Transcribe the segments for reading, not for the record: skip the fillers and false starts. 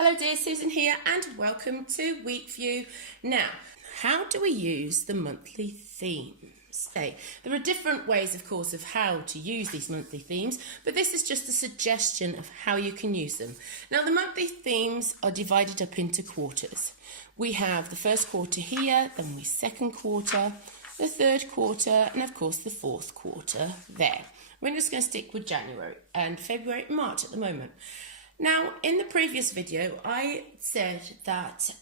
Hello dear, Susan here and welcome to weekview. Now, how do we use the monthly themes? Okay, there are different ways of course of how to use these monthly themes, but this is just a suggestion of how you can use them. Now the monthly themes are divided up into quarters. We have the first quarter here, then the second quarter, the third quarter, and of course the fourth quarter there. We're just going to stick with January and February and March at the moment. Now, in the previous video, I said that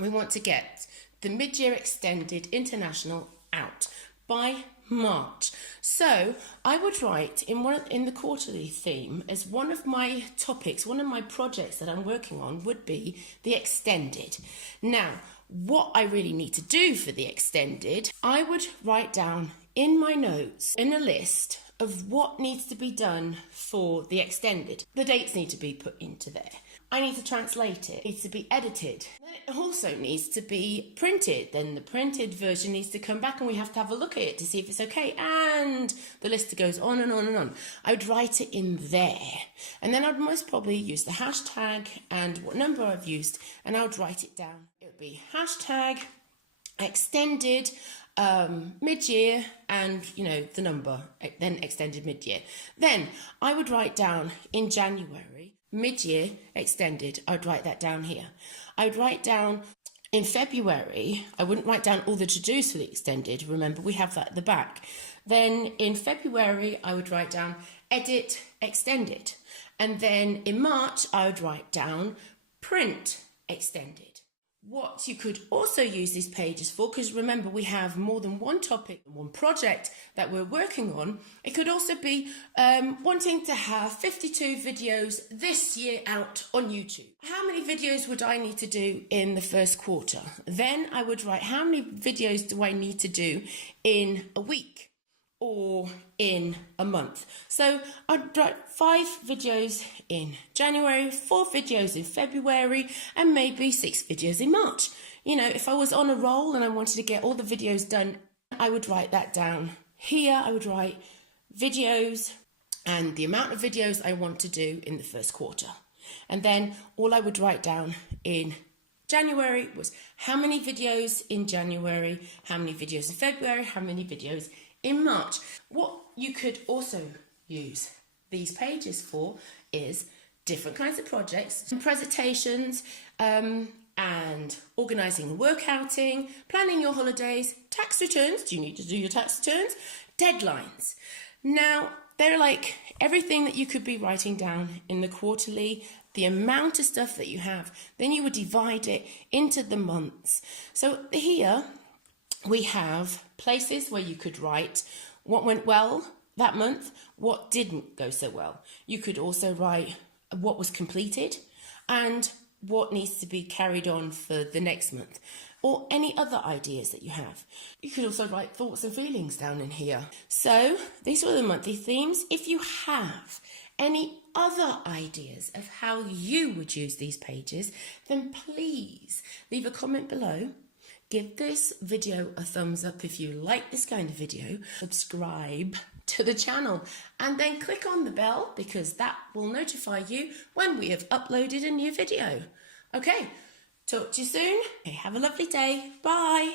we want to get the mid-year extended international out by March. So I would write in the quarterly theme as one of my topics, one of my projects that I'm working on would be the extended. Now, what I really need to do for the extended, I would write down in my notes in a list of what needs to be done for the extended. The dates need to be put into there. I need to translate it. It needs to be edited. Then it also needs to be printed. Then the printed version needs to come back and we have to have a look at it to see if it's okay. And the list goes on and on and on. I would write it in there. And then I'd most probably use the hashtag and what number I've used and I would write it down. It would be hashtag extended mid-year and the number, then extended mid-year. Then I would write down in January mid-year extended. I would write that down here. I would write down in February. I wouldn't write down all the to-dos for the extended. Remember, we have that at the back. Then in February I would write down edit extended, and then in March I would write down print extended. What you could also use these pages for, because remember we have more than one topic, one project that we're working on. It could also be wanting to have 52 videos this year out on YouTube. How many videos would I need to do in the first quarter? Then I would write how many videos do I need to do in a week or in a month. So I'd write 5 videos in January, 4 videos in February, and maybe 6 videos in March. If I was on a roll and I wanted to get all the videos done, I would write that down here. I would write videos and the amount of videos I want to do in the first quarter. And then all I would write down in January was how many videos in January, how many videos in February, how many videos in March. What you could also use these pages for is different kinds of projects, presentations, and organising work outing, planning your holidays, tax returns. Do you need to do your tax returns? Deadlines. Now, they're like everything that you could be writing down in the quarterly, the amount of stuff that you have. Then you would divide it into the months. So here we have places where you could write what went well that month, what didn't go so well. You could also write what was completed and what needs to be carried on for the next month, or any other ideas that you have. You could also write thoughts and feelings down in here. So these were the monthly themes. If you have any other ideas of how you would use these pages, then please leave a comment below. Give this video a thumbs up if you like this kind of video, subscribe to the channel, and then click on the bell because that will notify you when we have uploaded a new video. Okay, talk to you soon. Okay, have a lovely day. Bye.